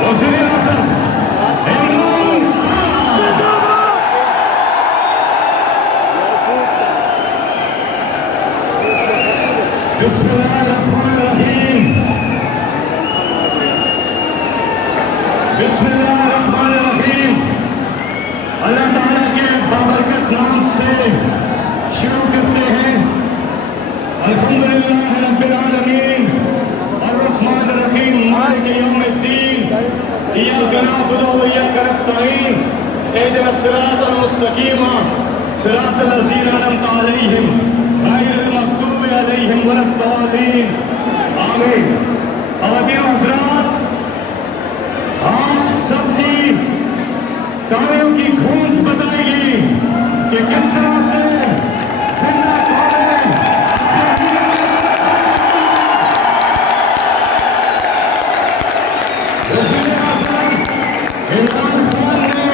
वज़ीर आज़म इमरान खान। बिस्मिल्लाहिर्रहमानिर्रहीम। बिस्मिल्लाहिर्रहमानिर्रहीम। अल्लाह ताला के बाबरकत नाम से शुरू करते हैं। अल्हम्दुलिल्लाह रब्बिल आलमीन अर्रहमानिर रहीम मालिक यौमिद्दीन इय्याका नअबुदु व इय्याका नस्तईन इहदिनस सिरातल मुस्तकीम सिरातल लज़ीना अनअमता अलैहिम गैरिल मग़दूबि अलैहिम वलद्दालीन आमीन। ख़वातीन व हज़रात, आप सबकी तालियों की गूंज बताएगी कि किस तरह से जिंदा कौमें वज़ीर आज़म इमरान खान ने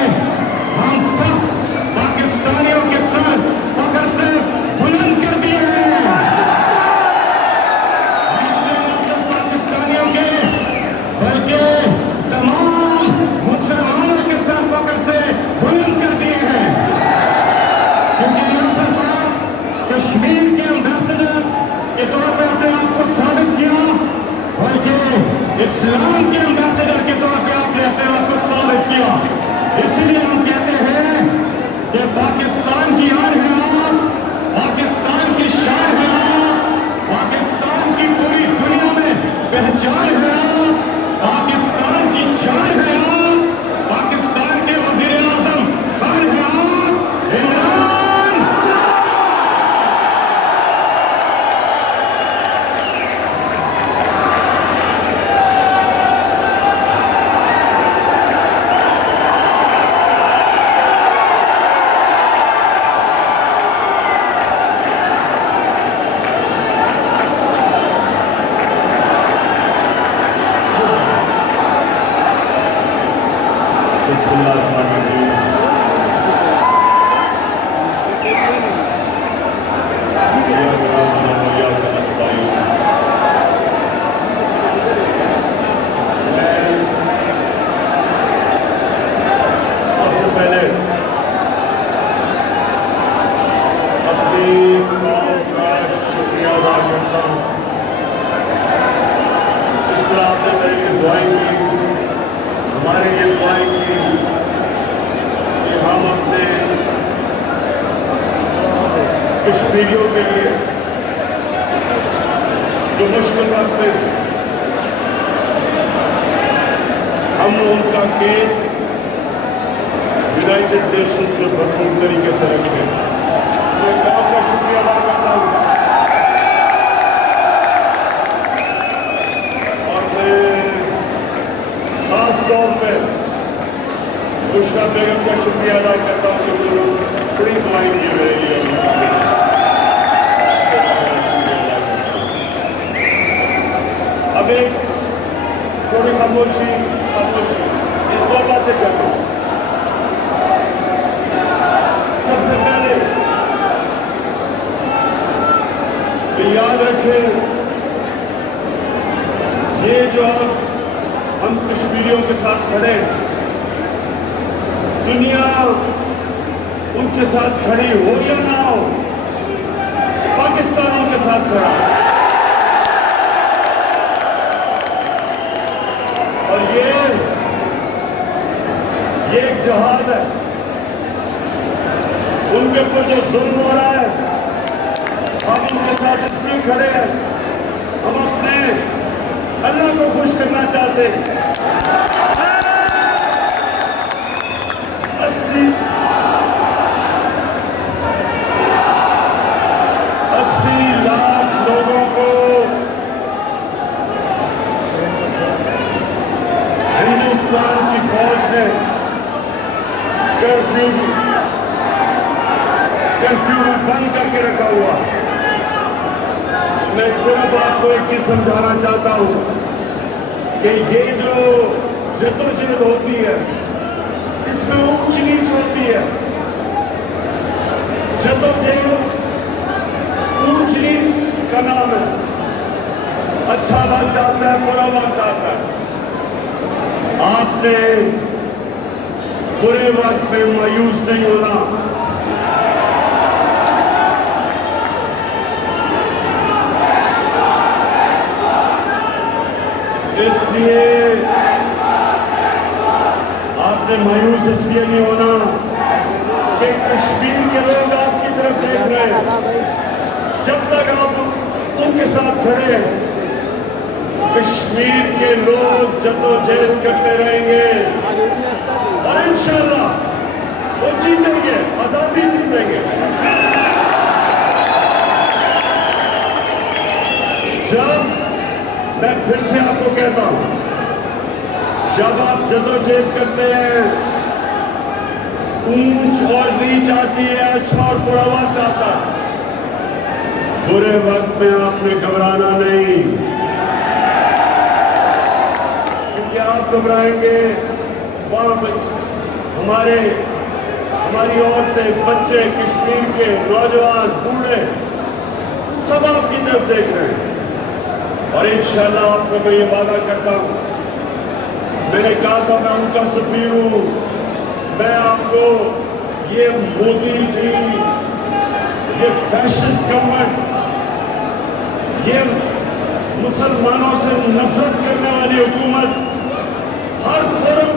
हम सब पाकिस्तानियों के सर फख्र से बुलंद कर दिए हैं। अपने न सिर्फ पाकिस्तानियों के बल्कि तमाम मुसलमानों के सर फख्र से बुलंद कर दिए हैं, क्योंकि न सिर्फ आप कश्मीर के एम्बेसडर के तौर पर अपने आप को साबित किया, बल्कि इस्लाम के एम्बेसडर के तौर पे आपने अपने आप को साबित किया। इसीलिए हम कहते हैं कि पाकिस्तान की आन है आप, पाकिस्तान की शान है आप, पाकिस्तान की पूरी दुनिया में पहचान है आप, पाकिस्तान की जान है आप, पाकिस्तान के वज़ीर आज़म खान है आप इमरान। सबसे पहले अपनी कौम का शुक्रिया अदा करता हूँ। जिस तरह आपने मेरे लिए दुआएं की, हमारे लिए दुआएं की कि हम अपने कश्मीरियों के लिए जो मुश्किल वक्त में हम उनका केस यूनाइटेड नेशंस में भरपूर तरीके से रखें। मैं कौम का शुक्रिया अदा करता हूँ और मैं खास तौर पर बुशरा बेगम का शुक्रिया अदा करता हूँ कि जो बड़ी दुआएं की मेरे लिए। अब एक थोड़ी खामोशी ये दो बातें कर लो। सबसे पहले कि याद रखें, ये जो हम कश्मीरियों के साथ खड़े हैं, दुनिया उनके साथ खड़ी हो या ना हो, पाकिस्तान उनके साथ खड़ा है। और ये एक जहाद है। उनके ऊपर जो जुल्म हो रहा है, हम उनके साथ इसलिए खड़े हैं, हम अपने अल्लाह को खुश करना चाहते हैं। 80 लाख लोगों को हिंदुस्तान की फौज ने कर्फ्यू बंद करके रखा हुआ। मैं सिर्फ आपको एक चीज समझाना चाहता हूं कि ये जो जद्दोजहद होती है, इसमें ऊंच नीच होती है। जद्दोजहद ऊंच नीच का नाम है। अच्छा वक्त आता है, बुरा वक्त आता है। आप आपने बुरे वक्त में मायूस नहीं होना। इसलिए आपने मायूस इसलिए नहीं होना कि कश्मीर के लोग आपकी तरफ देख रहे हैं। जब तक आप उनके साथ खड़े हैं, कश्मीर के लोग जद्दोजहद करते रहेंगे और इंशाअल्लाह वो जीतेंगे, आजादी जीतेंगे। जब मैं फिर से आपको कहता हूं, जब आप जद्दोजहद करते हैं, ऊंच और नीच आती है, अच्छा और बुरा वक्त आता है, बुरे वक्त में आपने घबराना नहीं, क्योंकि आप घबराएंगे वहां पर हमारी औरतें, बच्चे, कश्मीर के नौजवान, बूढ़े सब आपकी तरफ देख रहे हैं। और इंशाल्लाह आपको मैं ये वादा करता हूं, मैंने कहा था मैं उनका सफीर हूं, मैं आपको ये मोदी की ये फैशिस्ट गवर्नमेंट, ये मुसलमानों से नफरत करने वाली हुकूमत हर फोरम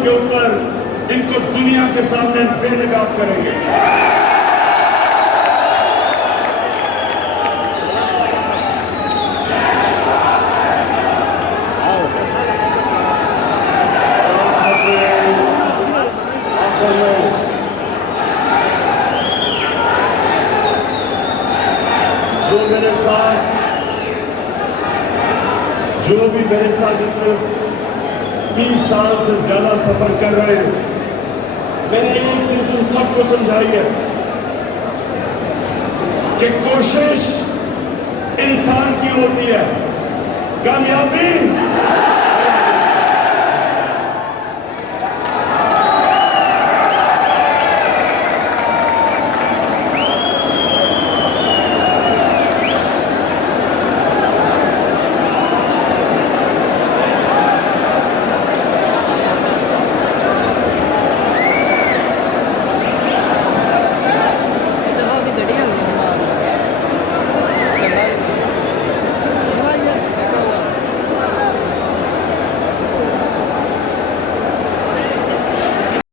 के ऊपर इनको दुनिया के सामने बेनकाब करेंगे। जो भी मेरे साथ इतने 20 साल से ज्यादा सफर कर रहे हैं, मैंने एक चीज उन सबको समझाई है कि कोशिश इंसान की होती है, कामयाबी